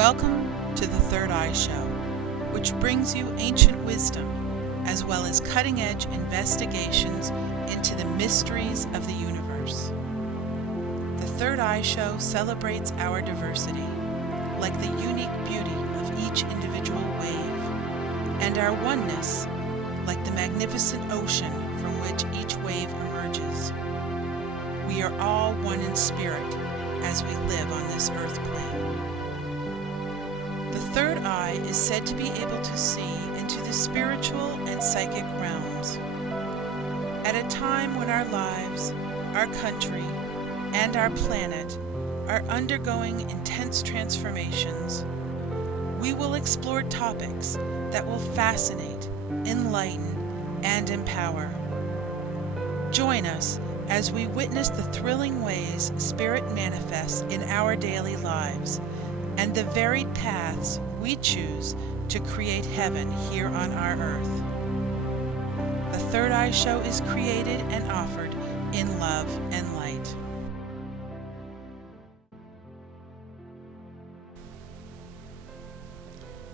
Welcome to the Third Eye Show, which brings you ancient wisdom as well as cutting-edge investigations into the mysteries of the universe. The Third Eye Show celebrates our diversity, like the unique beauty of each individual wave, and our oneness, like the magnificent ocean from which each wave emerges. We are all one in spirit as we live on this earth plane. The third eye is said to be able to see into the spiritual and psychic realms. At a time when our lives, our country, and our planet are undergoing intense transformations, we will explore topics that will fascinate, enlighten, and empower. Join us as we witness the thrilling ways spirit manifests in our daily lives and the varied paths we choose to create heaven here on our earth. The Third Eye Show is created and offered in love and light.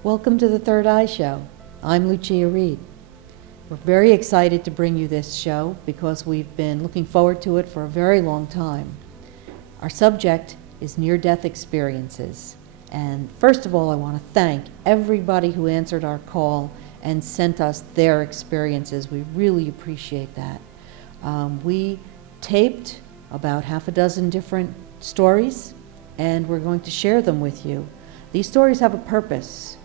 Welcome to the Third Eye Show. I'm Lucia Reed. We're very excited to bring you this show because we've been looking forward to it for a very long time. Our subject is near-death experiences. And first of all, I want to thank everybody who answered our call and sent us their experiences. We really appreciate that. We taped about half a dozen different stories, and we're going to share them with you. These stories have a purpose.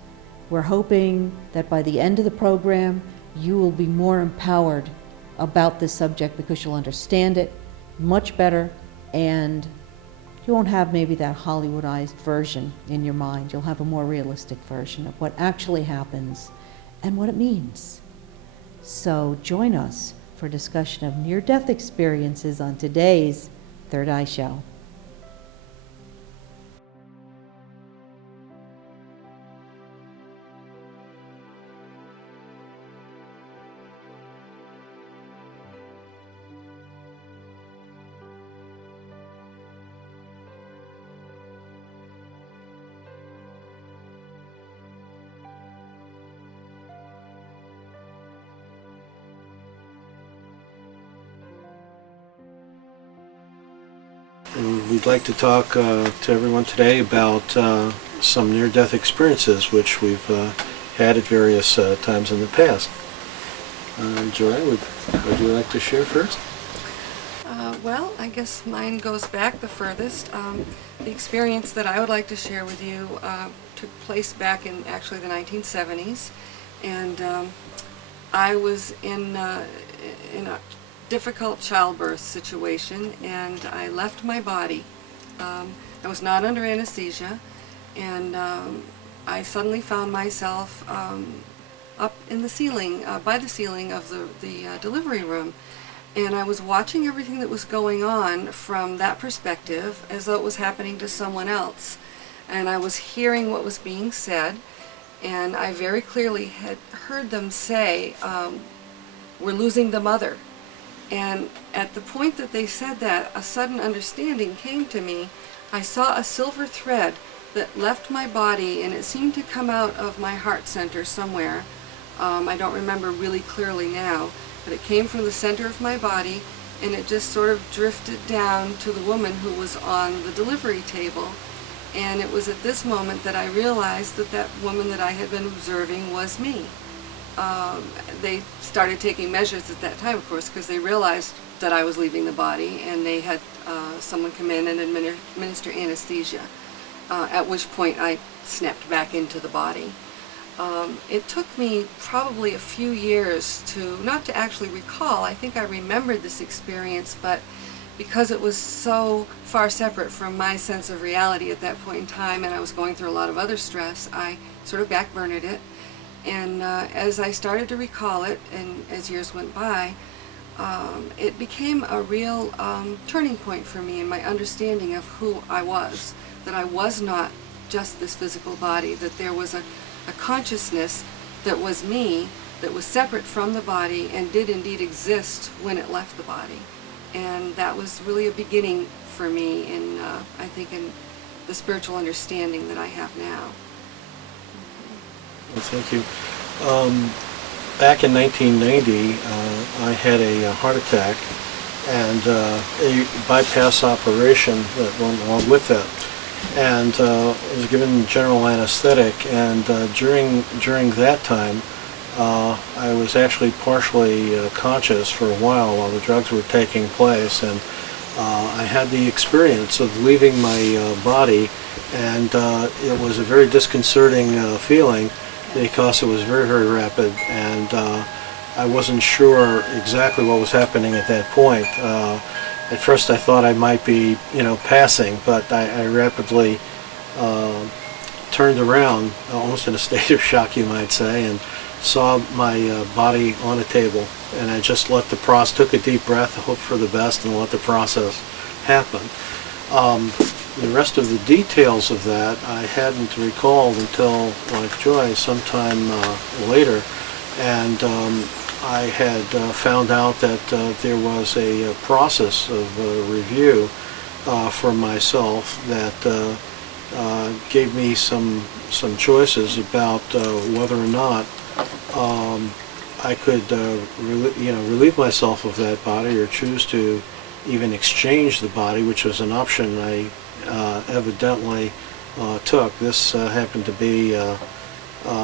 We're hoping that by the end of the program, you will be more empowered about this subject because you'll understand it much better, and you won't have maybe that Hollywoodized version in your mind. You'll have a more realistic version of what actually happens and what it means. So join us for a discussion of near-death experiences on today's Third Eye Show. And we'd like to talk to everyone today about some near-death experiences which we've had at various times in the past. Joy, would you like to share first? Well, I guess mine goes back the furthest. The experience that I would like to share with you took place back in actually the 1970s, and I was in a difficult childbirth situation, and I left my body. I was not under anesthesia, and I suddenly found myself up in the ceiling, by the ceiling of the delivery room, and I was watching everything that was going on from that perspective as though it was happening to someone else, and I was hearing what was being said, and I very clearly had heard them say, "We're losing the mother." And at the point that they said that, a sudden understanding came to me. I saw a silver thread that left my body, and it seemed to come out of my heart center somewhere. I don't remember really clearly now, but it came from the center of my body, and it just sort of drifted down to the woman who was on the delivery table. And it was at this moment that I realized that that woman that I had been observing was me. They started taking measures at that time, of course, because they realized that I was leaving the body, and they had someone come in and administer anesthesia, at which point I snapped back into the body. It took me probably a few years not to actually recall. I think I remembered this experience, but because it was so far separate from my sense of reality at that point in time, and I was going through a lot of other stress, I sort of backburnered it. And as I started to recall it, and as years went by, it became a real turning point for me in my understanding of who I was, that I was not just this physical body, that there was a consciousness that was me, that was separate from the body and did indeed exist when it left the body. And that was really a beginning for me in, I think, in the spiritual understanding that I have now. Well, thank you. Back in 1990, I had a heart attack and a bypass operation that went along with that. And was given general anesthetic, and during that time, I was actually partially conscious for a while the drugs were taking place, and I had the experience of leaving my body, and it was a very disconcerting feeling because it was very, very rapid, and I wasn't sure exactly what was happening at that point. At first I thought I might be, passing, but I rapidly turned around, almost in a state of shock, you might say, and saw my body on a table, and I just took a deep breath, hoped for the best, and let the process happen. The rest of the details of that I hadn't recalled until, like Joy, sometime later, and I had found out that there was a process of review for myself that gave me some choices about whether or not I could relieve myself of that body or choose to even exchange the body, which was an option I evidently took. This happened to be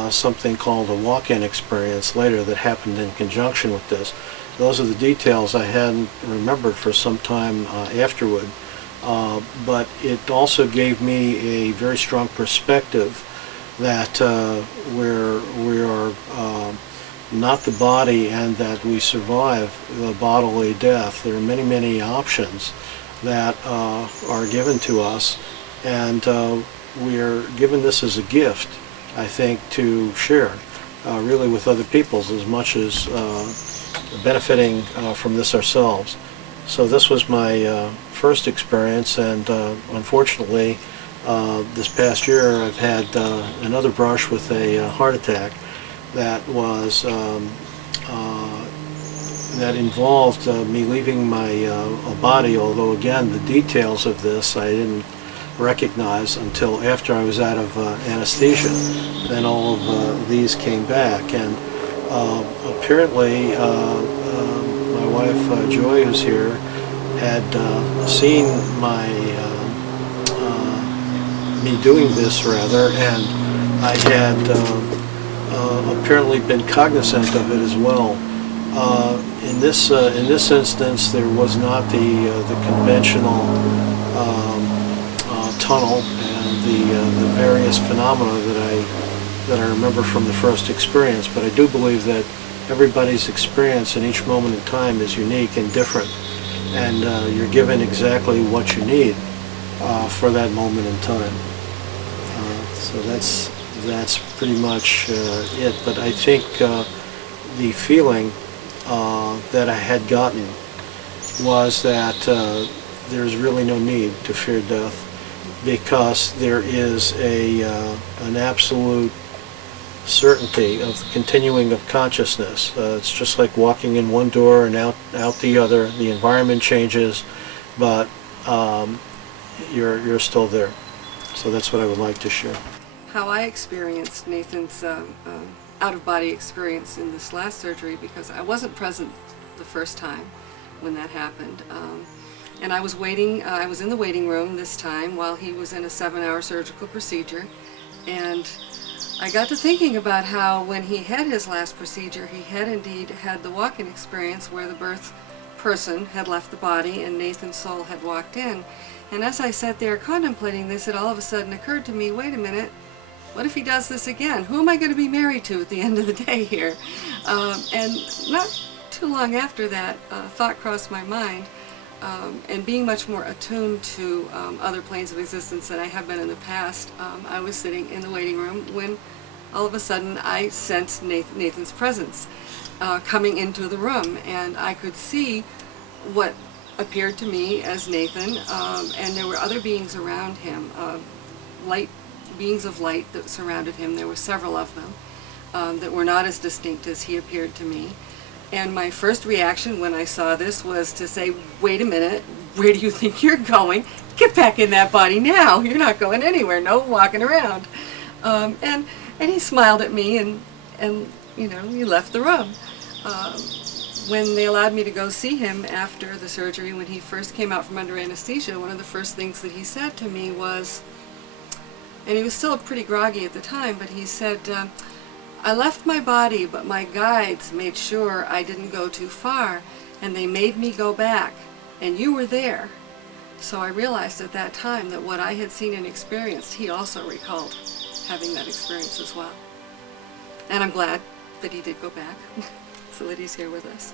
something called a walk-in experience later that happened in conjunction with this. Those are the details I hadn't remembered for some time afterward, but it also gave me a very strong perspective that we are not the body and that we survive the bodily death. There are many, many options that are given to us, and we are given this as a gift, I think, to share really with other people as much as benefiting from this ourselves. So this was my first experience, and unfortunately this past year I've had another brush with a heart attack that was that involved me leaving my body, although again the details of this I didn't recognize until after I was out of anesthesia. Then all of these came back, and apparently my wife Joy, who's here, had seen me doing this rather, and I had apparently been cognizant of it as well. In this instance, there was not the conventional tunnel and the various phenomena that I remember from the first experience. But I do believe that everybody's experience in each moment in time is unique and different, and you're given exactly what you need for that moment in time. So that's pretty much it. But I think the feeling that I had gotten was that there's really no need to fear death, because there is an absolute certainty of the continuing of consciousness. It's just like walking in one door and out the other. The environment changes, but you're still there. So that's what I would like to share. How I experienced Nathan's out-of-body experience in this last surgery, because I wasn't present the first time when that happened. And I was waiting, I was in the waiting room this time while he was in a 7-hour surgical procedure, and I got to thinking about how when he had his last procedure, he had indeed had the walk-in experience where the birth person had left the body and Nathan's soul had walked in. And as I sat there contemplating this, it all of a sudden occurred to me, wait a minute, what if he does this again? Who am I going to be married to at the end of the day here? And not too long after that, thought crossed my mind, and being much more attuned to other planes of existence than I have been in the past, I was sitting in the waiting room when all of a sudden I sensed Nathan's presence coming into the room, and I could see what appeared to me as Nathan, and there were other beings around him, beings of light that surrounded him. There were several of them that were not as distinct as he appeared to me. And my first reaction when I saw this was to say, wait a minute, where do you think you're going? get back in that body now. You're not going anywhere. No walking around. And he smiled at me, and you know, he left the room. When they allowed me to go see him after the surgery, when he first came out from under anesthesia, one of the first things that he said to me was, and he was still pretty groggy at the time, but he said, I left my body, but my guides made sure I didn't go too far, and they made me go back, and you were there. So I realized at that time that what I had seen and experienced, he also recalled having that experience as well. And I'm glad that he did go back, so that he's here with us.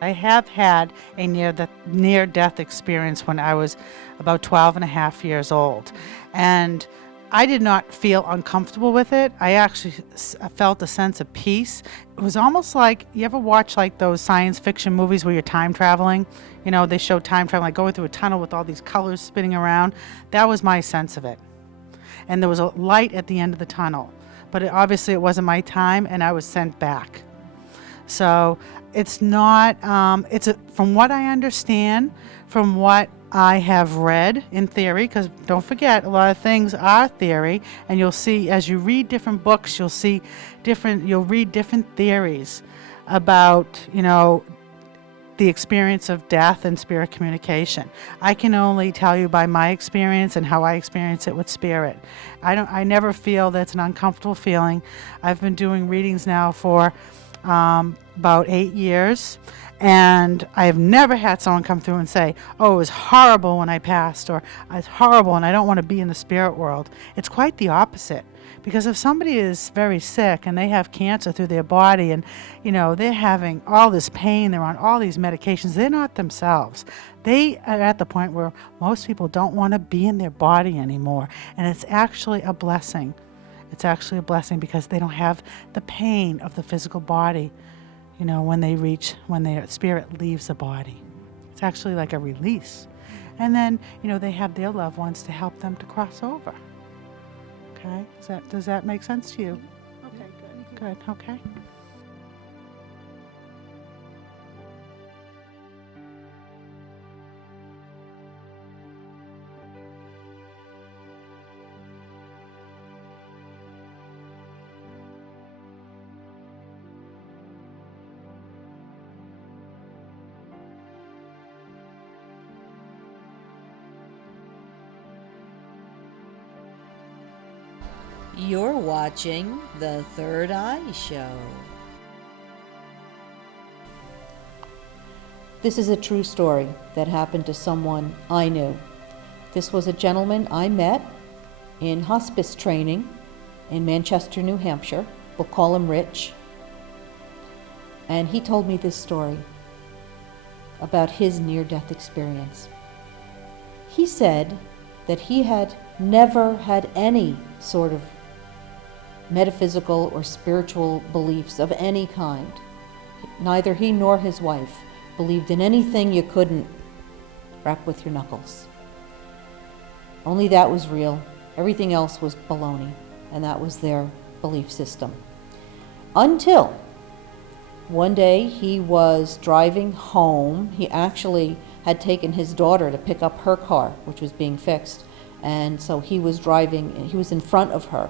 I have had a near-death experience when I was about 12 and a half years old. And I did not feel uncomfortable with it. I actually felt a sense of peace. It was almost like, you ever watch like those science fiction movies where you're time traveling? You know, they show time traveling, like going through a tunnel with all these colors spinning around. That was my sense of it. And there was a light at the end of the tunnel. But obviously it wasn't my time, and I was sent back. So it's not, from what I understand, from what I have read in theory, because don't forget, a lot of things are theory, and you'll see, as you read different books, you'll read different theories about, you know, the experience of death and spirit communication. I can only tell you by my experience and how I experience it with spirit. I never feel that's an uncomfortable feeling. I've been doing readings now for about 8 years, and I have never had someone come through and say, oh, it was horrible when I passed, or it's horrible and I don't want to be in the spirit world. It's quite the opposite, because if somebody is very sick and they have cancer through their body, and you know, they're having all this pain, they're on all these medications, they're not themselves. They are at the point where most people don't want to be in their body anymore, and it's actually a blessing. It's actually a blessing, because they don't have the pain of the physical body, you know, when their spirit leaves the body. It's actually like a release. And then, you know, they have their loved ones to help them to cross over. Okay? Does that make sense to you? Okay, good. Good, okay. You're watching The Third Eye Show. This is a true story that happened to someone I knew. This was a gentleman I met in hospice training in Manchester, New Hampshire. We'll call him Rich. And he told me this story about his near-death experience. He said that he had never had any sort of metaphysical or spiritual beliefs of any kind. Neither he nor his wife believed in anything you couldn't wrap with your knuckles. Only that was real. Everything else was baloney, and that was their belief system. Until one day he was driving home. He actually had taken his daughter to pick up her car, which was being fixed, and so he was driving, he was in front of her,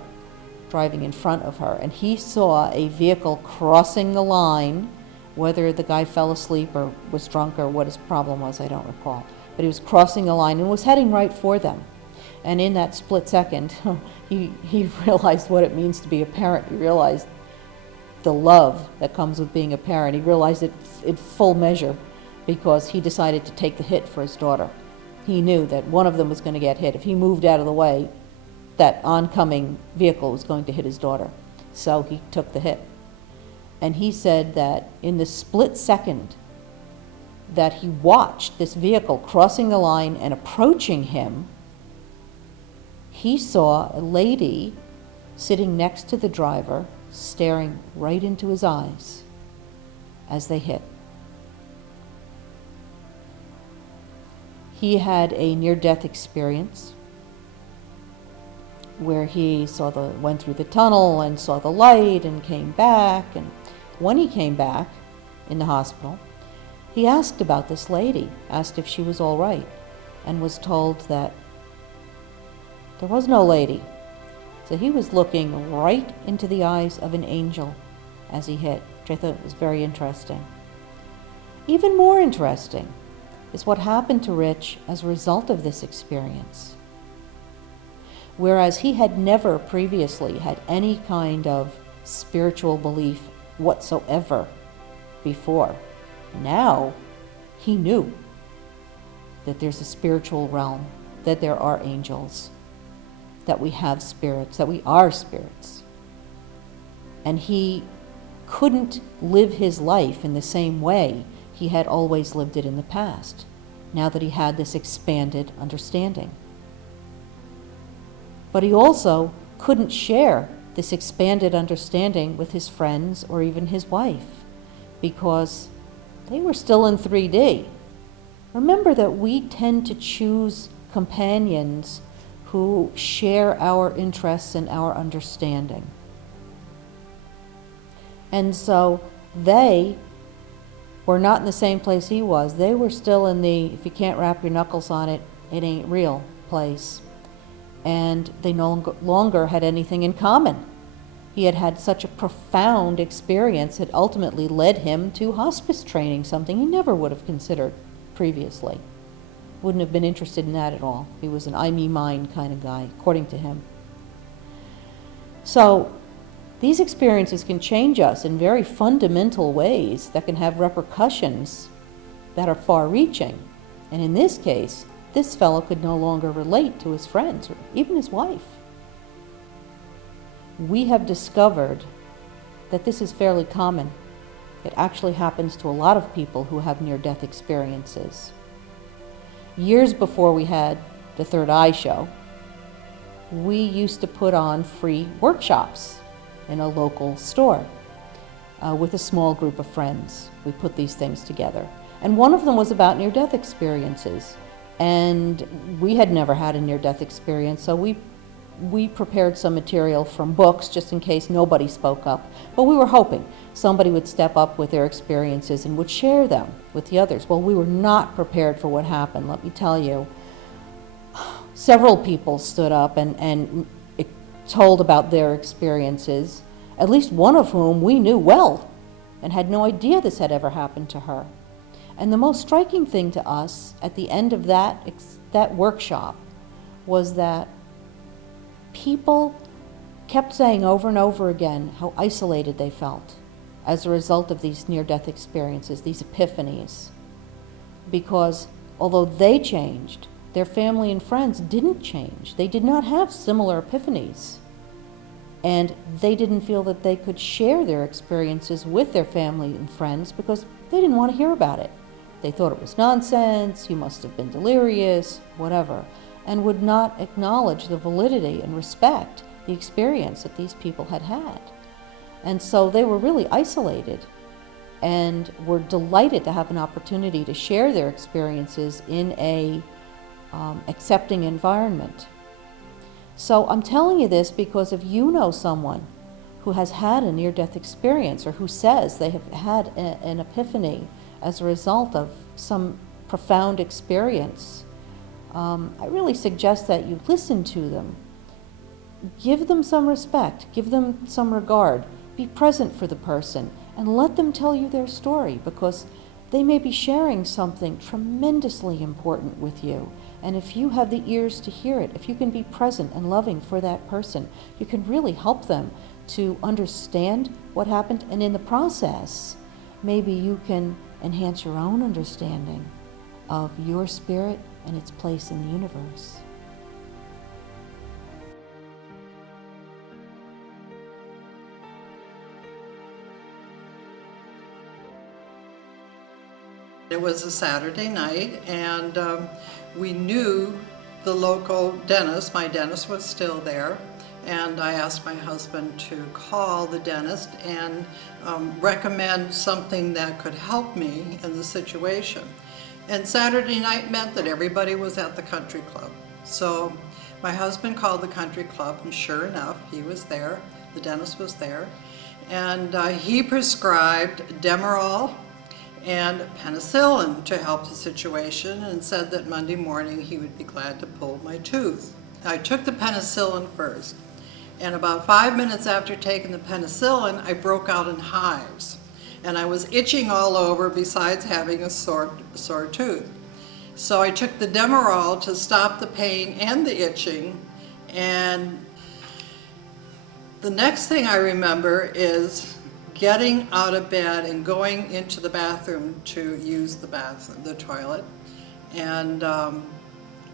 driving in front of her, and he saw a vehicle crossing the line. Whether the guy fell asleep or was drunk or what his problem was, I don't recall. But he was crossing the line and was heading right for them. And in that split second, he realized what it means to be a parent. He realized the love that comes with being a parent. He realized it in full measure, because he decided to take the hit for his daughter. He knew that one of them was going to get hit. If he moved out of the way, that oncoming vehicle was going to hit his daughter. So he took the hit. And he said that in the split second that he watched this vehicle crossing the line and approaching him, he saw a lady sitting next to the driver, staring right into his eyes as they hit. He had a near-death experience. where he went through the tunnel and saw the light and came back. And when he came back in the hospital, he asked about this lady, asked if she was all right, and was told that there was no lady. So he was looking right into the eyes of an angel as he hit, which I thought was very interesting. Even more interesting is what happened to Rich as a result of this experience. Whereas he had never previously had any kind of spiritual belief whatsoever before, now he knew that there's a spiritual realm, that there are angels, that we have spirits, that we are spirits. And he couldn't live his life in the same way he had always lived it in the past, now that he had this expanded understanding. But he also couldn't share this expanded understanding with his friends or even his wife, because they were still in 3D. Remember that we tend to choose companions who share our interests and our understanding. And so they were not in the same place he was. They were still in the, if you can't wrap your knuckles on it, it ain't real place. And they no longer had anything in common. He had had such a profound experience that ultimately led him to hospice training, something he never would have considered previously. Wouldn't have been interested in that at all. He was an I, me, mine kind of guy, according to him. So these experiences can change us in very fundamental ways that can have repercussions that are far-reaching. And in this case, this fellow could no longer relate to his friends or even his wife. We have discovered that this is fairly common. It actually happens to a lot of people who have near-death experiences. Years before we had the Third Eye show, we used to put on free workshops in a local store with a small group of friends. We put these things together. And one of them was about near-death experiences. And we had never had a near-death experience, so we prepared some material from books just in case nobody spoke up. But we were hoping somebody would step up with their experiences and would share them with the others. Well, we were not prepared for what happened, let me tell you. Several people stood up and told about their experiences, at least one of whom we knew well and had no idea this had ever happened to her. And the most striking thing to us at the end of that workshop was that people kept saying over and over again how isolated they felt as a result of these near-death experiences, these epiphanies. Because although they changed, their family and friends didn't change. They did not have similar epiphanies. And they didn't feel that they could share their experiences with their family and friends because they didn't want to hear about it. They thought it was nonsense, you must have been delirious, whatever, and would not acknowledge the validity and respect the experience that these people had had. And so they were really isolated and were delighted to have an opportunity to share their experiences in a accepting environment. So I'm telling you this because if you know someone who has had a near-death experience or who says they have had an epiphany as a result of some profound experience, I really suggest that you listen to them. Give them some respect, give them some regard, be present for the person, and let them tell you their story, because they may be sharing something tremendously important with you. And if you have the ears to hear it, if you can be present and loving for that person, you can really help them to understand what happened, and in the process, maybe you can enhance your own understanding of your spirit and its place in the universe. It was a Saturday night, and we knew the local dentist. My dentist was still there, and I asked my husband to call the dentist and recommend something that could help me in the situation. And Saturday night meant that everybody was at the country club. So My husband called the country club, and sure enough, he was there. The dentist was there. And he prescribed Demerol and penicillin to help the situation, and said that Monday morning he would be glad to pull my tooth. I took the penicillin first, and about 5 minutes after taking the penicillin, I broke out in hives. And I was itching all over besides having a sore tooth. So I took the Demerol to stop the pain and the itching, and the next thing I remember is getting out of bed and going into the bathroom to use the toilet, and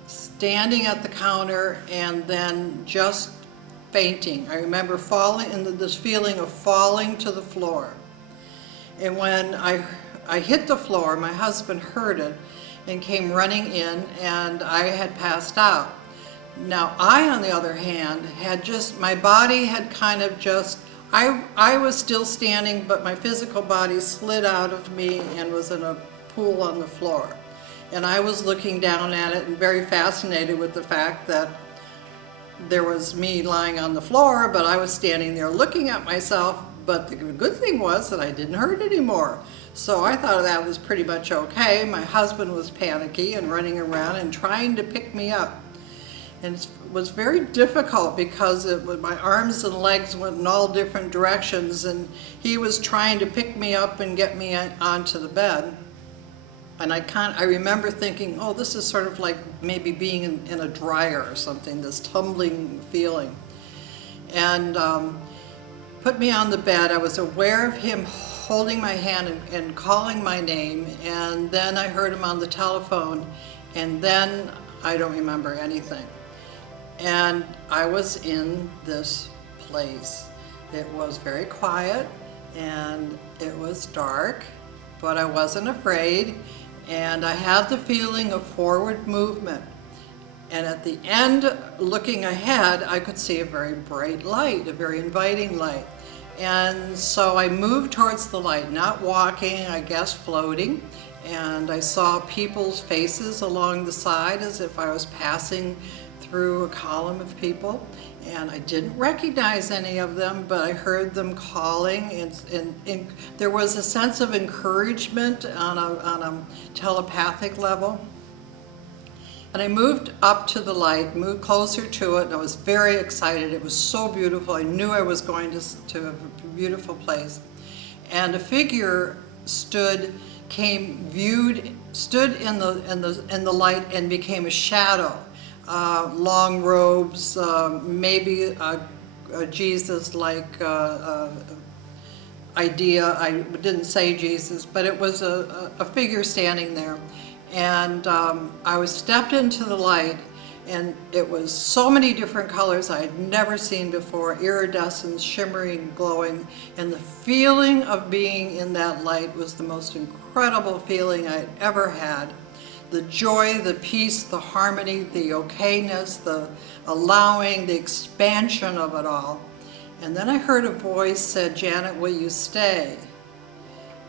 standing at the counter and then just fainting. I remember falling into this feeling of falling to the floor. And when I hit the floor, my husband heard it and came running in, and I had passed out. Now I, on the other hand, my body had kind of just, I was still standing, but my physical body slid out of me and was in a pool on the floor. And I was looking down at it and very fascinated with the fact that there was me lying on the floor, but I was standing there looking at myself. But the good thing was that I didn't hurt anymore. So I thought that was pretty much okay. My husband was panicky and running around and trying to pick me up. And it was very difficult because my arms and legs went in all different directions, and he was trying to pick me up and get me onto the bed. And I remember thinking, oh, this is sort of like maybe being in a dryer or something, this tumbling feeling. And put me on the bed. I was aware of him holding my hand and calling my name, and then I heard him on the telephone, and then I don't remember anything. And I was in this place. It was very quiet, and it was dark, but I wasn't afraid, and I had the feeling of forward movement. And at the end, looking ahead, I could see a very bright light, a very inviting light. And so I moved towards the light, not walking, I guess floating. And I saw people's faces along the side as if I was passing through a column of people. And I didn't recognize any of them, but I heard them calling, and there was a sense of encouragement on a telepathic level. And I moved up to the light, moved closer to it, and I was very excited. It was so beautiful. I knew I was going to a beautiful place. And a figure stood in the light and became a shadow. Long robes, maybe a Jesus-like idea. I didn't say Jesus, but it was a figure standing there. And I was stepped into the light, and it was so many different colors I had never seen before, iridescent, shimmering, glowing, and the feeling of being in that light was the most incredible feeling I had ever had. The joy, the peace, the harmony, the okayness, the allowing, the expansion of it all. And then I heard a voice said, "Janet, will you stay?"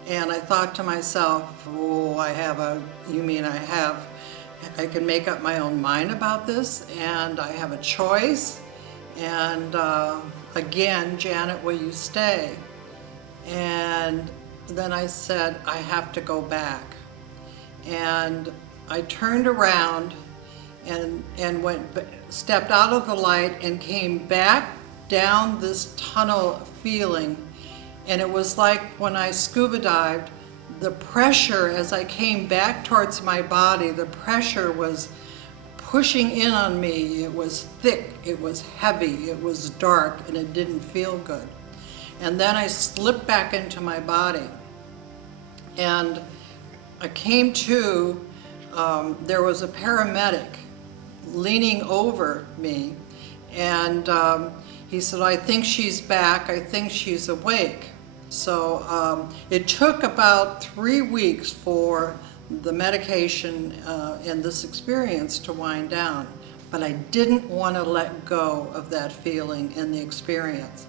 And I thought to myself, oh, I can make up my own mind about this, and I have a choice. And again, "Janet, will you stay?" And then I said, I have to go back. And I turned around and stepped out of the light and came back down this tunnel feeling. And it was like when I scuba dived, the pressure as I came back towards my body, the pressure was pushing in on me. It was thick, it was heavy, it was dark, and it didn't feel good. And then I slipped back into my body. And I came to, there was a paramedic leaning over me, and he said, "I think she's back, I think she's awake." So it took about 3 weeks for the medication and this experience to wind down, but I didn't want to let go of that feeling and the experience.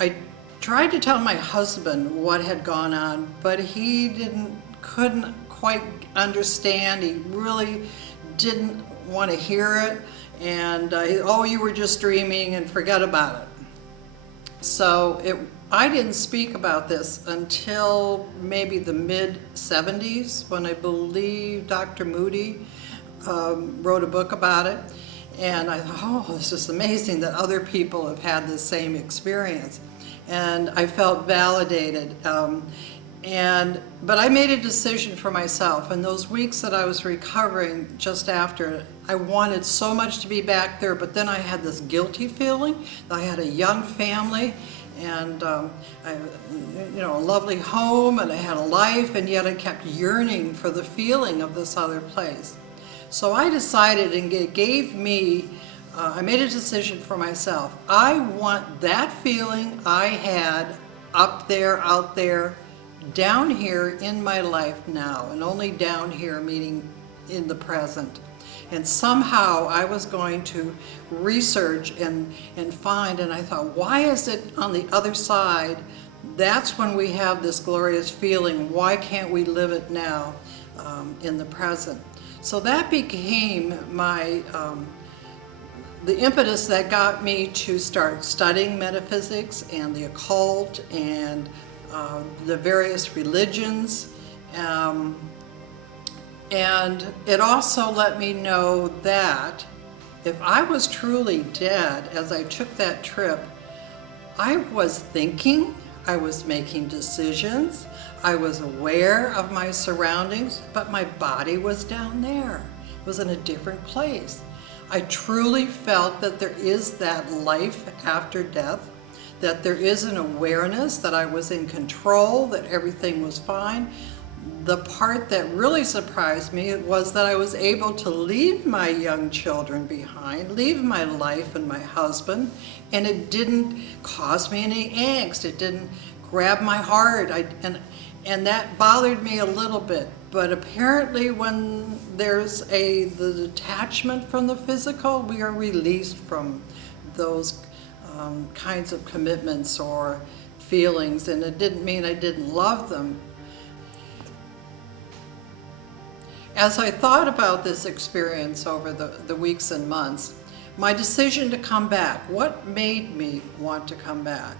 I tried to tell my husband what had gone on, but he couldn't quite understand. He really didn't want to hear it, and oh, you were just dreaming and forget about it. So I didn't speak about this until maybe the mid-70s, when I believe Dr. Moody wrote a book about it. And I thought, oh, it's just amazing that other people have had the same experience. And I felt validated. But I made a decision for myself. In those weeks that I was recovering just after, I wanted so much to be back there, but then I had this guilty feeling. I had a young family, and a lovely home, and I had a life, and yet I kept yearning for the feeling of this other place. So I decided, and it gave me, I made a decision for myself. I want that feeling I had up there, out there, down here in my life now, and only down here, meaning in the present. And somehow I was going to research and find, and I thought, why is it on the other side? That's when we have this glorious feeling. Why can't we live it now in the present? So that became my the impetus that got me to start studying metaphysics and the occult and the various religions. And it also let me know that if I was truly dead as I took that trip, I was thinking, I was making decisions, I was aware of my surroundings, but my body was down there. It was in a different place. I truly felt that there is that life after death, that there is an awareness that I was in control, that everything was fine. The part that really surprised me was that I was able to leave my young children behind, leave my life and my husband, and it didn't cause me any angst. It didn't grab my heart, and that bothered me a little bit. But apparently when there's the detachment from the physical, we are released from those kinds of commitments or feelings, and it didn't mean I didn't love them. As I thought about this experience over the weeks and months, my decision to come back, what made me want to come back?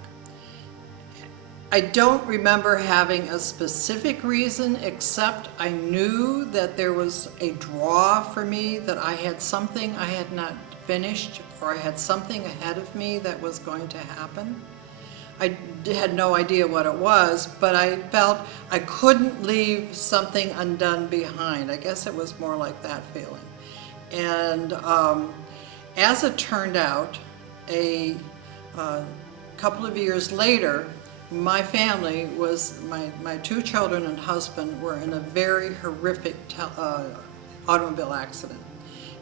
I don't remember having a specific reason, except I knew that there was a draw for me, that I had something I had not finished, or I had something ahead of me that was going to happen. I had no idea what it was, but I felt I couldn't leave something undone behind. I guess it was more like that feeling. And as it turned out, a couple of years later, my family was, my two children and husband were in a very horrific automobile accident.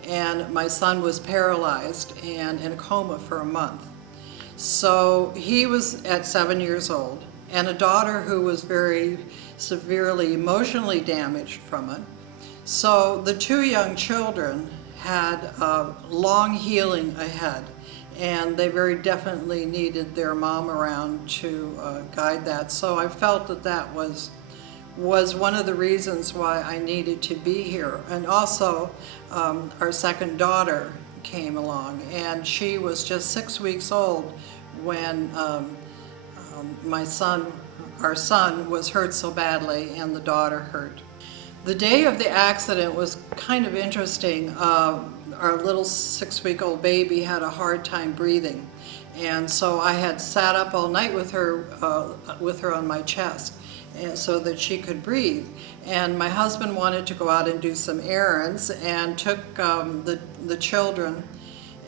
And my son was paralyzed and in a coma for a month. So he was at 7 years old, and a daughter who was very severely emotionally damaged from it. So the two young children had long healing ahead, and they very definitely needed their mom around to guide that. So I felt that that was one of the reasons why I needed to be here. And also our second daughter came along, and she was just 6 weeks old when our son was hurt so badly, and the daughter hurt. The day of the accident was kind of interesting. Our little 6-week-old baby had a hard time breathing, and so I had sat up all night with her on my chest, and so that she could breathe. And my husband wanted to go out and do some errands, and took the children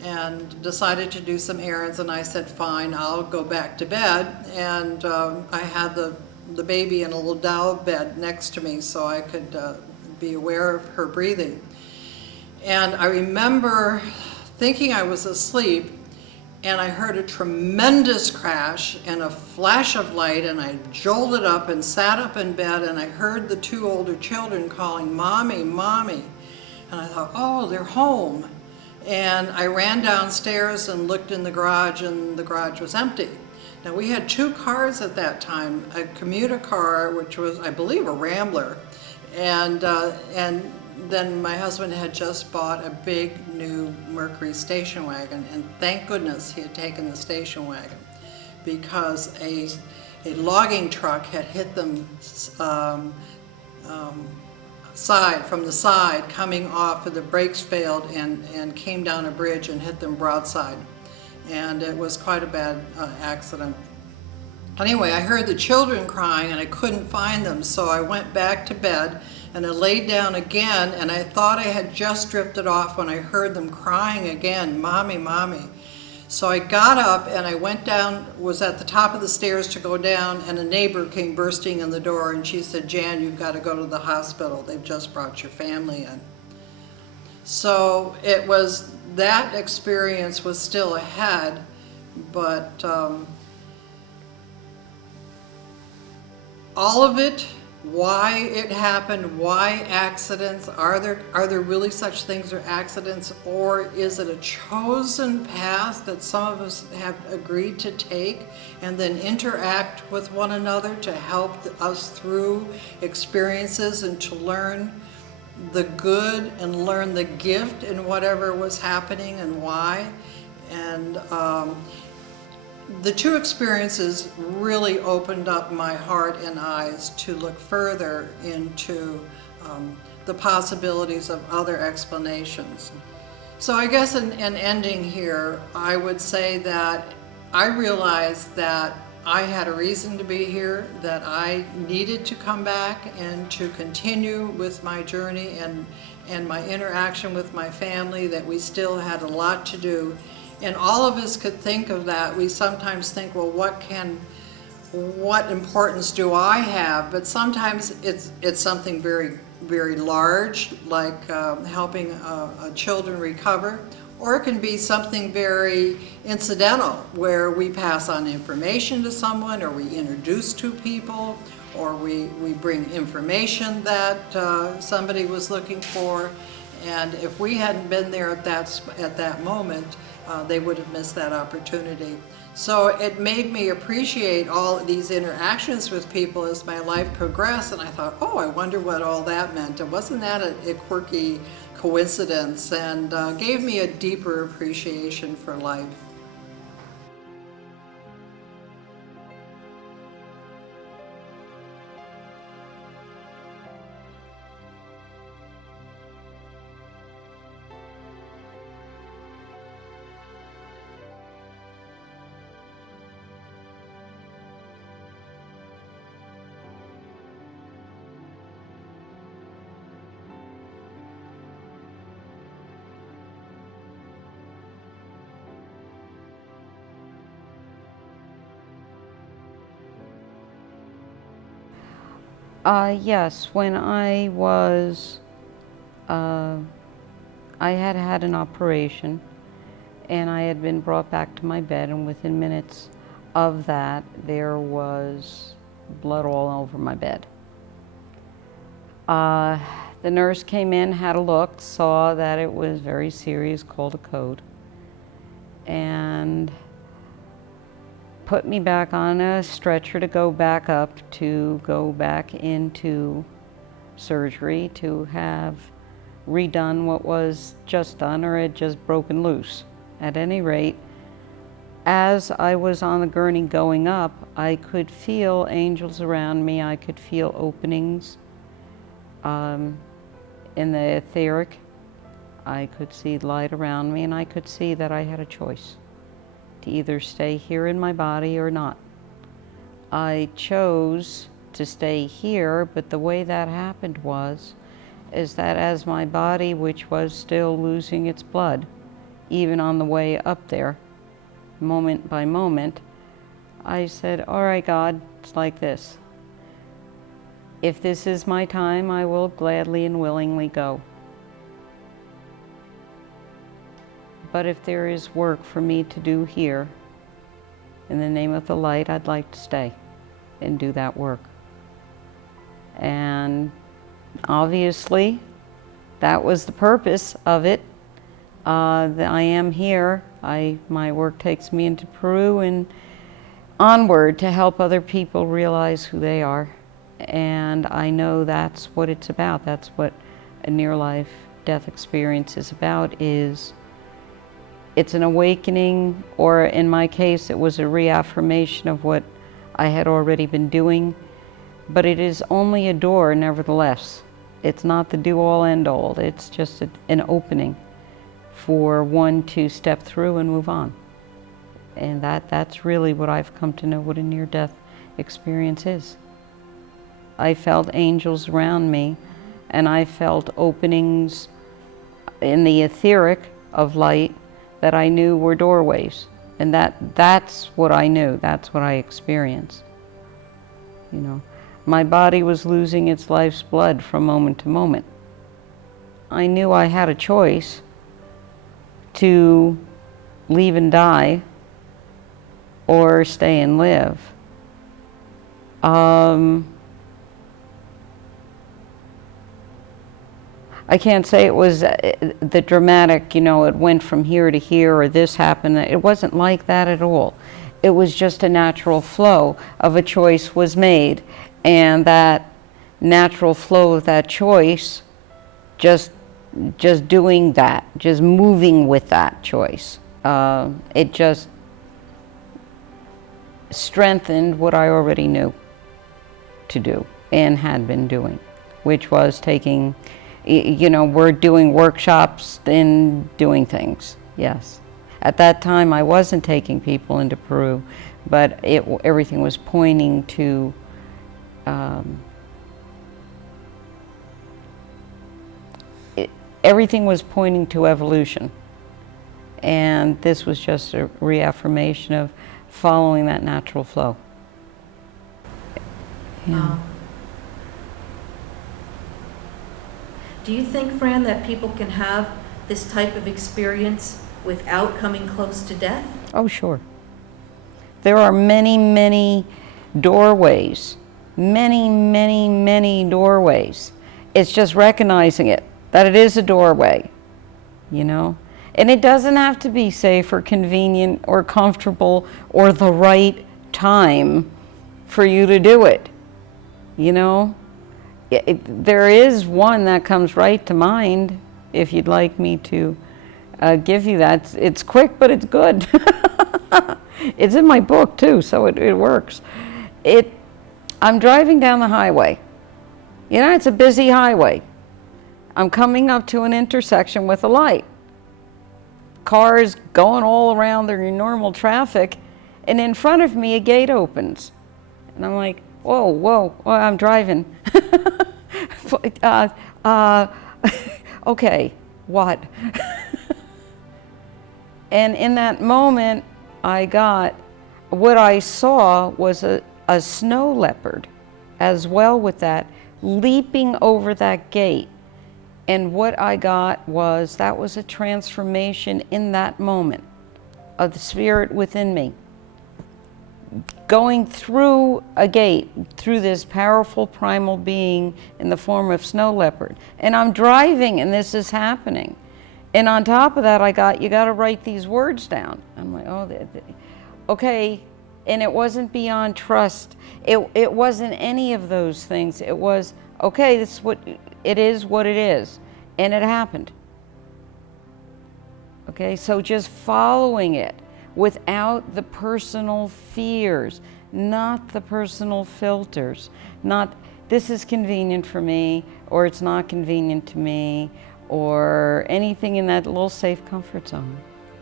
and decided to do some errands, and I said, fine, I'll go back to bed. And I had the baby in a little doll bed next to me so I could be aware of her breathing. And I remember thinking I was asleep, and I heard a tremendous crash and a flash of light, and I jolted up and sat up in bed, and I heard the two older children calling, "Mommy, Mommy." And I thought, oh, they're home. And I ran downstairs and looked in the garage, and the garage was empty. Now, we had two cars at that time, a commuter car, which was, I believe, a Rambler, and then my husband had just bought a big new Mercury station wagon, and thank goodness he had taken the station wagon, because a logging truck had hit them from the side coming off, of the brakes failed and came down a bridge and hit them broadside, and it was quite a bad accident. Anyway, I heard the children crying and I couldn't find them, so I went back to bed and I laid down again, and I thought I had just drifted off when I heard them crying again, "Mommy, Mommy." So I got up and I went down, was at the top of the stairs to go down, and a neighbor came bursting in the door and she said, "Jan, you've got to go to the hospital. They've just brought your family in." So it was, that experience was still ahead, but all of it, why it happened, why accidents, are there really such things as accidents, or is it a chosen path that some of us have agreed to take and then interact with one another to help us through experiences and to learn the good and learn the gift in whatever was happening and why? And the two experiences really opened up my heart and eyes to look further into the possibilities of other explanations. So I guess in ending here, I would say that I realized that I had a reason to be here, that I needed to come back and to continue with my journey and my interaction with my family, that we still had a lot to do. And all of us could think of that. We sometimes think, well, what importance do I have? But sometimes it's something very, very large, like helping children recover, or it can be something very incidental, where we pass on information to someone, or we introduce to people, or we bring information that somebody was looking for. And if we hadn't been there at that moment, they would have missed that opportunity. So it made me appreciate all of these interactions with people as my life progressed, and I thought, oh, I wonder what all that meant. And wasn't that a quirky coincidence, and gave me a deeper appreciation for life. Yes, when I was, I had had an operation, and I had been brought back to my bed, and within minutes of that, there was blood all over my bed. The nurse came in, had a look, saw that it was very serious, called a code, and put me back on a stretcher to go back into surgery to have redone what was just done or had just broken loose. At any rate, as I was on the gurney going up, I could feel angels around me. I could feel openings in the etheric. I could see light around me, and I could see that I had a choice to either stay here in my body or not. I chose to stay here, but the way that happened is that as my body, which was still losing its blood, even on the way up there, moment by moment, I said, all right, God, it's like this. If this is my time, I will gladly and willingly go. But if there is work for me to do here, in the name of the light, I'd like to stay and do that work. And obviously, that was the purpose of it. I am here. My work takes me into Peru and onward to help other people realize who they are. And I know that's what it's about. That's what a near-life death experience is about is it's an awakening, or in my case, it was a reaffirmation of what I had already been doing, but it is only a door nevertheless. It's not the do-all end-all. It's just an opening for one to step through and move on. And that's really what I've come to know what a near-death experience is. I felt angels around me, and I felt openings in the etheric of light that I knew were doorways. And that's what I knew, that's what I experienced. You know, my body was losing its life's blood from moment to moment. I knew I had a choice to leave and die or stay and live. I can't say it was the dramatic, you know, it went from here to here or this happened. It wasn't like that at all. It was just a natural flow of a choice was made, and that natural flow of that choice, just doing that, just moving with that choice. It just strengthened what I already knew to do and had been doing, which was taking, you know, we're doing workshops and doing things, yes. At that time, I wasn't taking people into Peru, but everything was pointing to everything was pointing to evolution. And this was just a reaffirmation of following that natural flow. Yeah. Do you think, Fran, that people can have this type of experience without coming close to death? Oh, sure. There are many, many doorways. Many doorways. It's just recognizing it, that it is a doorway, you know? And it doesn't have to be safe or convenient or comfortable or the right time for you to do it, you know? There is one that comes right to mind, if you'd like me to give you that. It's quick, but it's good. It's in my book too, so it works. I'm driving down the highway. You know, it's a busy highway. I'm coming up to an intersection with a light. Cars going all around their normal traffic, and in front of me a gate opens. And I'm like, whoa, I'm driving. Okay, what? And in that moment, what I saw was a snow leopard as well with that, leaping over that gate. And what I got was, that was a transformation in that moment of the spirit within me. Going through a gate, through this powerful primal being in the form of snow leopard. And I'm driving and this is happening. And on top of that, you got to write these words down. I'm like, okay. And it wasn't beyond trust. It wasn't any of those things. It was, okay, this is what it is. And it happened. Okay, so just following it without the personal fears, not the personal filters, not this is convenient for me, or it's not convenient to me, or anything in that little safe comfort zone.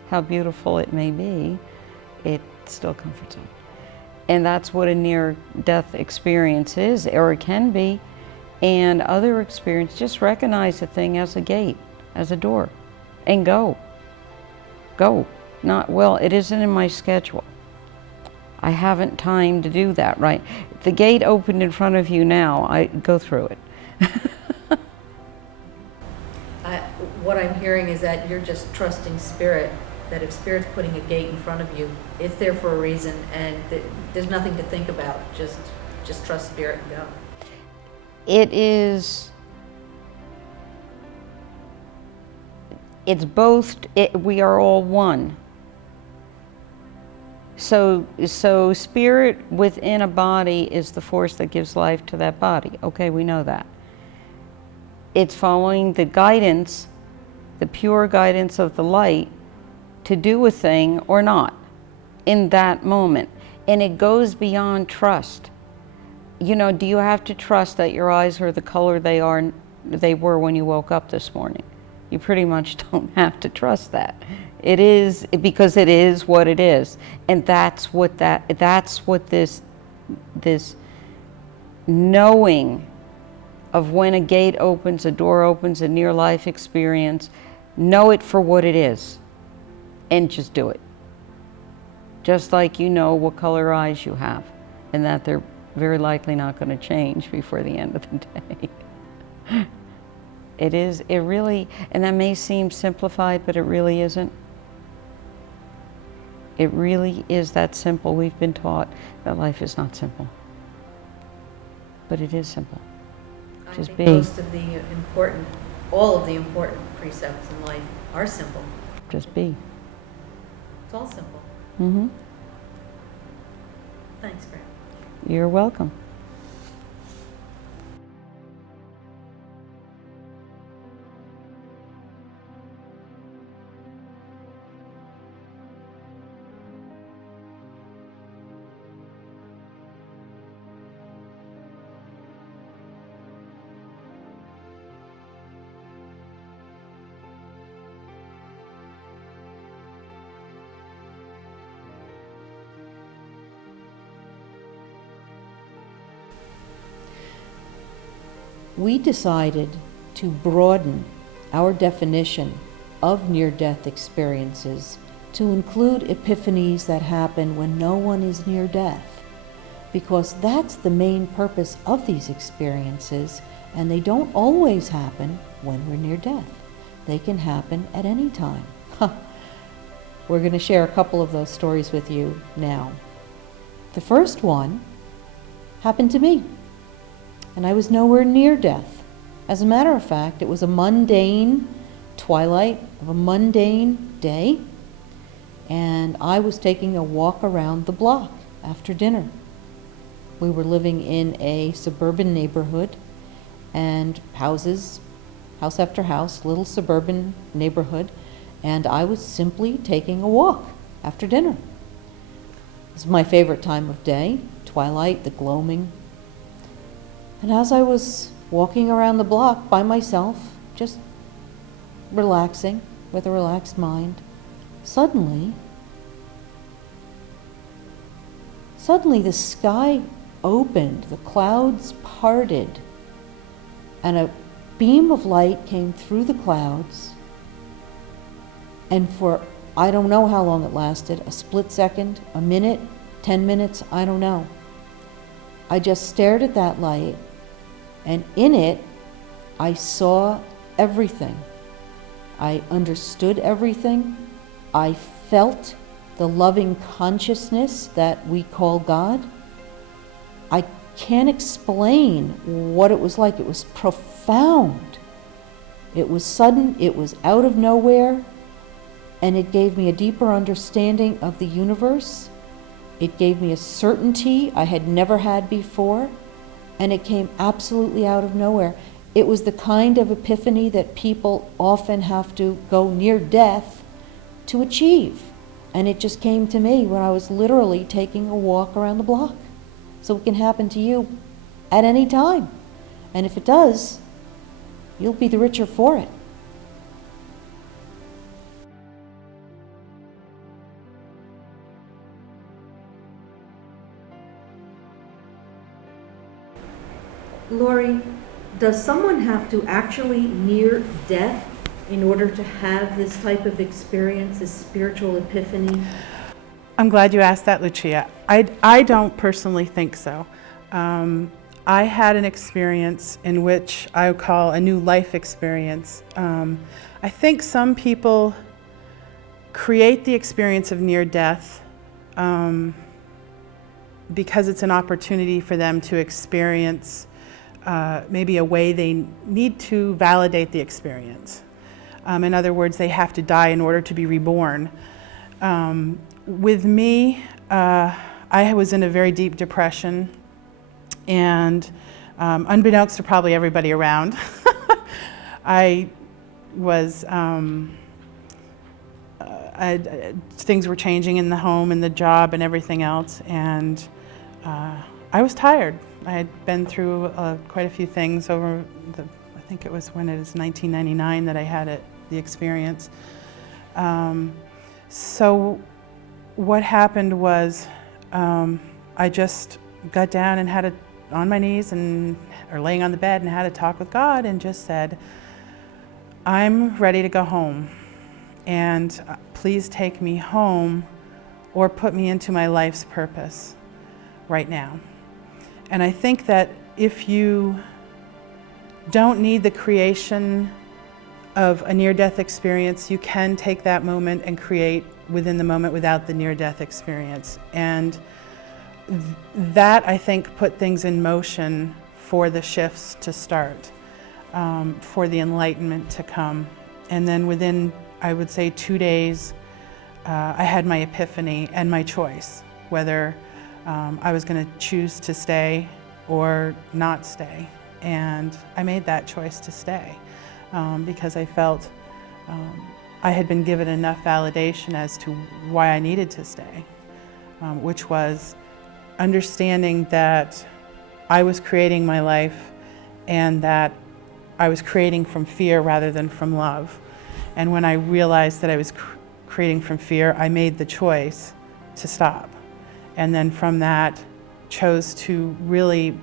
How beautiful it may be, it's still comfort zone. And that's what a near-death experience is, or it can be. And other experience, just recognize the thing as a gate, as a door, and go. Go. Not, well, it isn't in my schedule. I haven't time to do that, right? If the gate opened in front of you now, I go through it. What I'm hearing is that you're just trusting Spirit, that if Spirit's putting a gate in front of you, it's there for a reason, and there's nothing to think about. Just trust Spirit and go. It's both, we are all one. So spirit within a body is the force that gives life to that body. Okay, we know that. It's following the guidance, the pure guidance of the light to do a thing or not in that moment. And it goes beyond trust. You know, do you have to trust that your eyes are the color they were when you woke up this morning? You pretty much don't have to trust that. It is, because it is what it is. And that's what this knowing of when a gate opens, a door opens, a near life experience, know it for what it is and just do it. Just like you know what color eyes you have and that they're very likely not going to change before the end of the day. It really, and that may seem simplified, but it really isn't. It really is that simple. We've been taught that life is not simple. But it is simple. Just be. Most of the all of the important precepts in life are simple. Just be. It's all simple. Mm-hmm. Thanks, Grant. You're welcome. We decided to broaden our definition of near-death experiences to include epiphanies that happen when no one is near death, because that's the main purpose of these experiences, and they don't always happen when we're near death. They can happen at any time. We're going to share a couple of those stories with you now. The first one happened to me, and I was nowhere near death. As a matter of fact, it was a mundane twilight of a mundane day, and I was taking a walk around the block after dinner. We were living in a suburban neighborhood, and houses, house after house, little suburban neighborhood, and I was simply taking a walk after dinner. This is my favorite time of day, twilight, the gloaming. And as I was walking around the block by myself, just relaxing with a relaxed mind, suddenly the sky opened, the clouds parted, and a beam of light came through the clouds, and for I don't know how long it lasted, a split second, a minute, 10 minutes, I don't know. I just stared at that light, and in it, I saw everything. I understood everything. I felt the loving consciousness that we call God. I can't explain what it was like. It was profound. It was sudden, it was out of nowhere, and it gave me a deeper understanding of the universe. It gave me a certainty I had never had before, and it came absolutely out of nowhere. It was the kind of epiphany that people often have to go near death to achieve. And it just came to me when I was literally taking a walk around the block. So it can happen to you at any time. And if it does, you'll be the richer for it. Lori, does someone have to actually near death in order to have this type of experience, this spiritual epiphany? I'm glad you asked that, Lucia. I don't personally think so. I had an experience in which I would call a new life experience. I think some people create the experience of near death because it's an opportunity for them to experience maybe a way they need to validate the experience. In other words, they have to die in order to be reborn. With me, I was in a very deep depression, and unbeknownst to probably everybody around, I was, things were changing in the home and the job and everything else, and I was tired. I had been through quite a few things over I think it was 1999 that I had the experience. So what happened was I just got down and on my knees or laying on the bed and had a talk with God and just said, I'm ready to go home, and please take me home or put me into my life's purpose right now. And I think that if you don't need the creation of a near-death experience, you can take that moment and create within the moment without the near-death experience. And that, I think, put things in motion for the shifts to start, for the enlightenment to come. And then within, I would say, 2 days, I had my epiphany and my choice, whether I was going to choose to stay or not stay. And I made that choice to stay because I felt I had been given enough validation as to why I needed to stay, which was understanding that I was creating my life and that I was creating from fear rather than from love. And when I realized that I was creating from fear, I made the choice to stop. And then from that, chose to really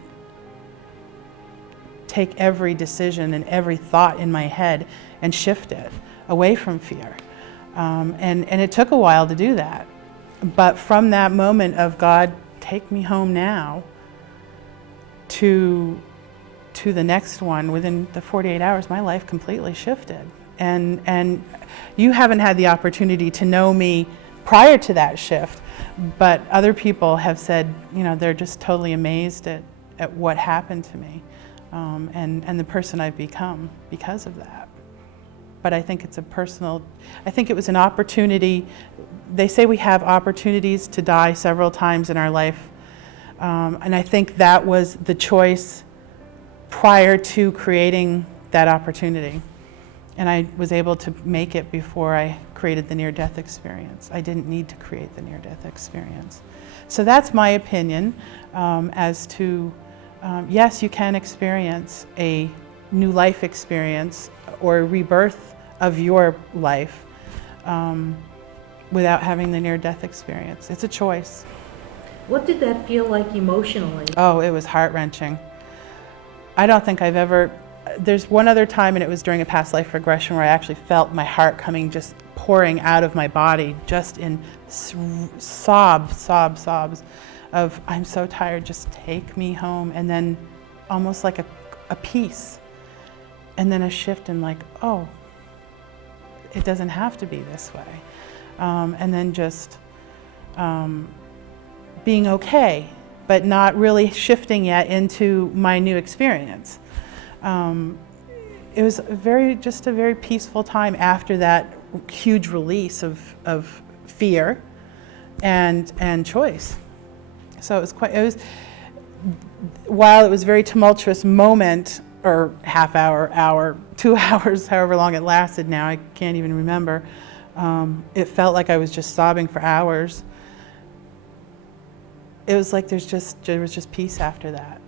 take every decision and every thought in my head and shift it away from fear. And it took a while to do that. But from that moment of God, take me home now, to the next one, within the 48 hours, my life completely shifted. And you haven't had the opportunity to know me prior to that shift, but other people have said, they're just totally amazed at what happened to me, and the person I've become because of that. But I think I think it was an opportunity. They say we have opportunities to die several times in our life, and I think that was the choice prior to creating that opportunity. And I was able to make it before I created the near-death experience. I didn't need to create the near-death experience. So that's my opinion as to, yes, you can experience a new life experience or a rebirth of your life without having the near-death experience. It's a choice. What did that feel like emotionally? Oh, it was heart-wrenching. I don't think I've ever... There's one other time, and it was during a past life regression, where I actually felt my heart just pouring out of my body, just in sobs of, I'm so tired, just take me home. And then almost like a peace. And then a shift in like, oh, it doesn't have to be this way. And then just being okay, but not really shifting yet into my new experience. It was just a very peaceful time after that huge release of fear and choice. So while it was a very tumultuous moment, or half hour, 2 hours, however long it lasted now, I can't even remember, it felt like I was just sobbing for hours. It was like there was just peace after that.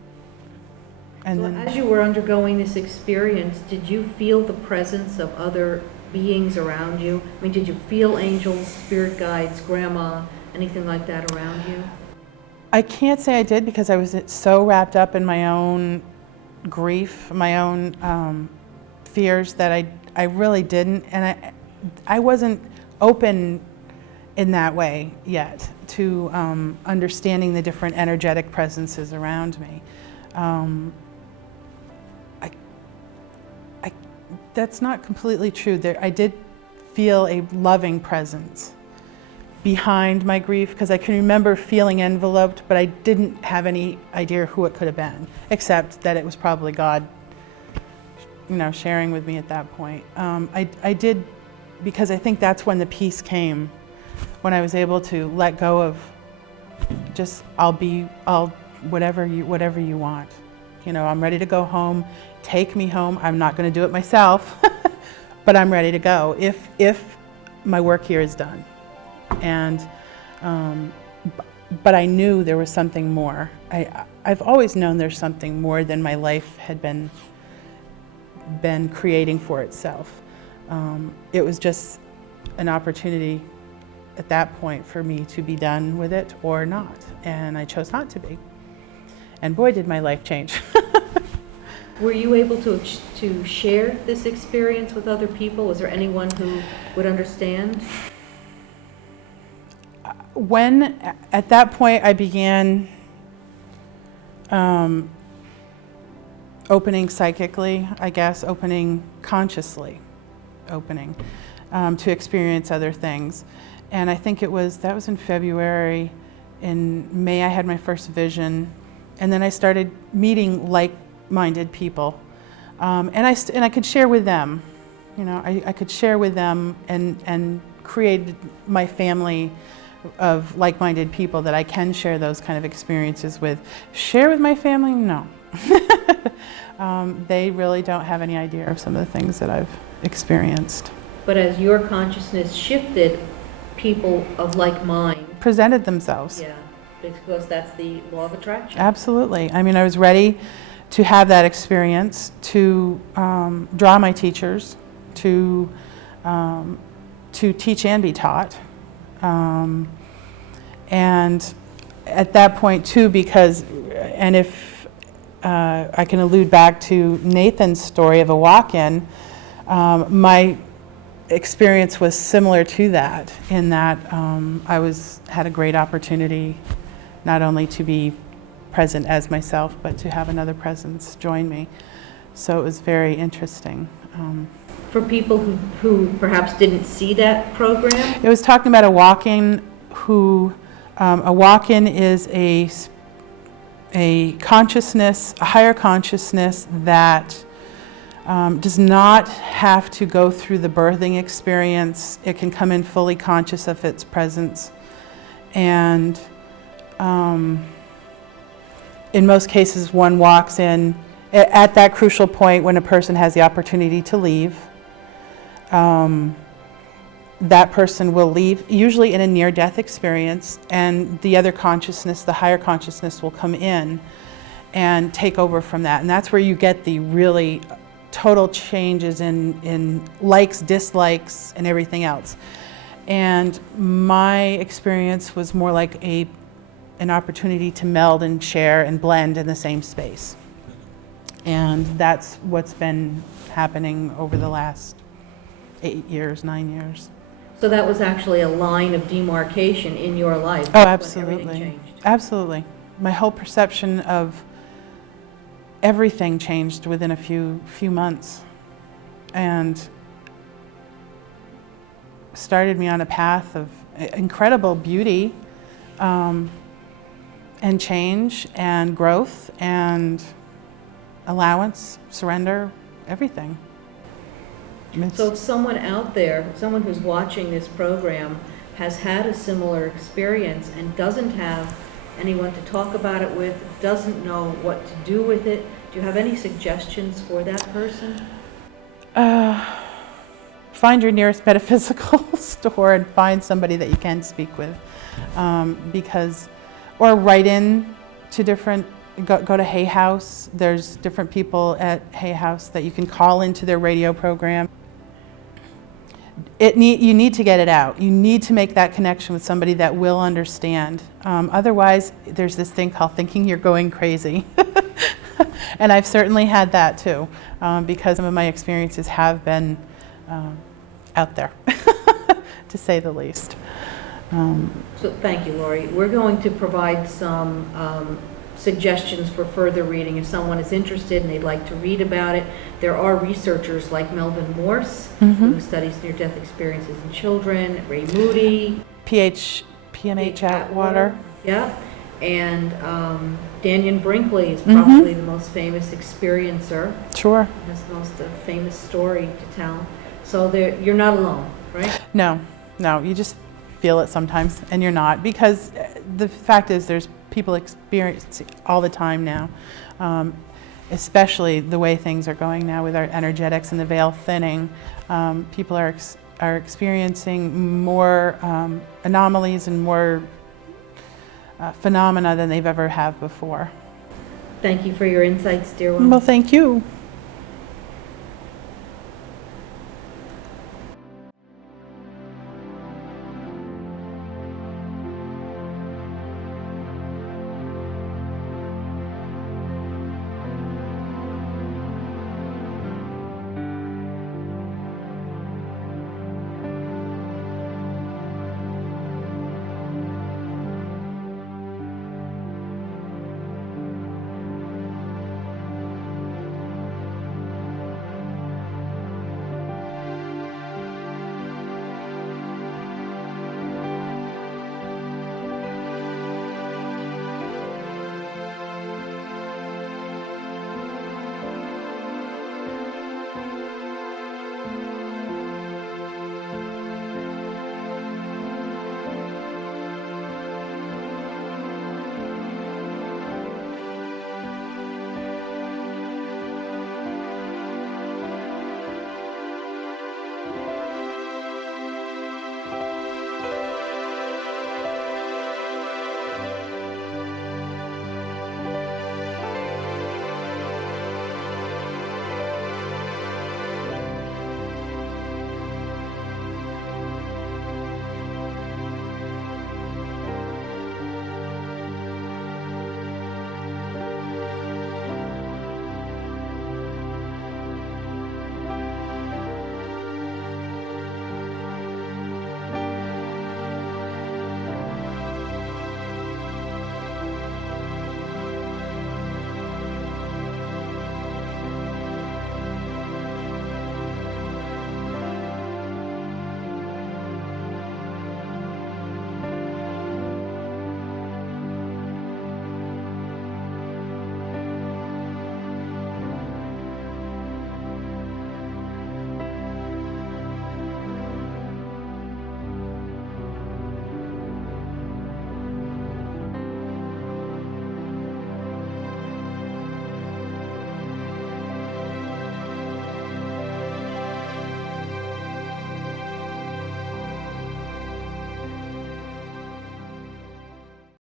And So then, as you were undergoing this experience, did you feel the presence of other beings around you? I mean, did you feel angels, spirit guides, grandma, anything like that around you? I can't say I did, because I was so wrapped up in my own grief, my own fears, that I really didn't. And I wasn't open in that way yet to understanding the different energetic presences around me. That's not completely true. I did feel a loving presence behind my grief, because I can remember feeling enveloped, but I didn't have any idea who it could have been, except that it was probably God, sharing with me at that point. I did, because I think that's when the peace came, when I was able to let go of just, I'll whatever you want. I'm ready to go home. take me home. I'm not going to do it myself, but I'm ready to go if my work here is done. And but I knew there was something more. I've always known there's something more than my life had been creating for itself. It was just an opportunity at that point for me to be done with it or not, and I chose not to be. And boy, did my life change. Were you able to share this experience with other people? Was there anyone who would understand? When, at that point, I began opening psychically, I guess, opening consciously, to experience other things. And I think that was in February. In May, I had my first vision. And then I started meeting like-minded people. And I could share with them. You know, I could share with them and create my family of like-minded people that I can share those kind of experiences with. Share with my family? No. They really don't have any idea of some of the things that I've experienced. But as your consciousness shifted, people of like mind presented themselves. Yeah, because that's the law of attraction. Absolutely. I mean, I was ready to have that experience, to draw my teachers, to teach and be taught. And at that point too, because, and if I can allude back to Nathan's story of a walk-in, my experience was similar to that, in that I had a great opportunity not only to be present as myself, but to have another presence join me. So it was very interesting. For people who perhaps didn't see that program? It was talking about a walk-in who, a walk-in is a consciousness, a higher consciousness that does not have to go through the birthing experience. It can come in fully conscious of its presence. And in most cases, one walks in at that crucial point when a person has the opportunity to leave. That person will leave, usually in a near-death experience, and the other consciousness, the higher consciousness, will come in and take over from that. And that's where you get the really total changes in likes, dislikes, and everything else. And my experience was more like an opportunity to meld and share and blend in the same space. And that's what's been happening over the last 8 years, 9 years. So that was actually a line of demarcation in your life. Oh, when absolutely. everything changed. Absolutely. My whole perception of everything changed within a few months, and started me on a path of incredible beauty and change and growth and allowance, surrender, everything. So if someone out there, someone who's watching this program, has had a similar experience and doesn't have anyone to talk about it with, doesn't know what to do with it, do you have any suggestions for that person? Find your nearest metaphysical store and find somebody that you can speak with, or write in to different, go to Hay House. There's different people at Hay House that you can call into their radio program. You need to get it out. You need to make that connection with somebody that will understand. Otherwise, there's this thing called thinking you're going crazy. And I've certainly had that too, because some of my experiences have been out there, to say the least. So thank you, Lori. We're going to provide some suggestions for further reading. If someone is interested and they'd like to read about it, there are researchers like Melvin Morse, who studies near-death experiences in children, Ray Moody, PMH Atwater. Yeah, and Dannion Brinkley is probably the most famous experiencer. Sure. Has the most famous story to tell. So you're not alone, right? No, you just feel it sometimes, and you're not, because the fact is there's people experience it all the time now. especially the way things are going now with our energetics and the veil thinning. People are experiencing more anomalies and more phenomena than they've ever have before. Thank you for your insights, dear one. Well, thank you.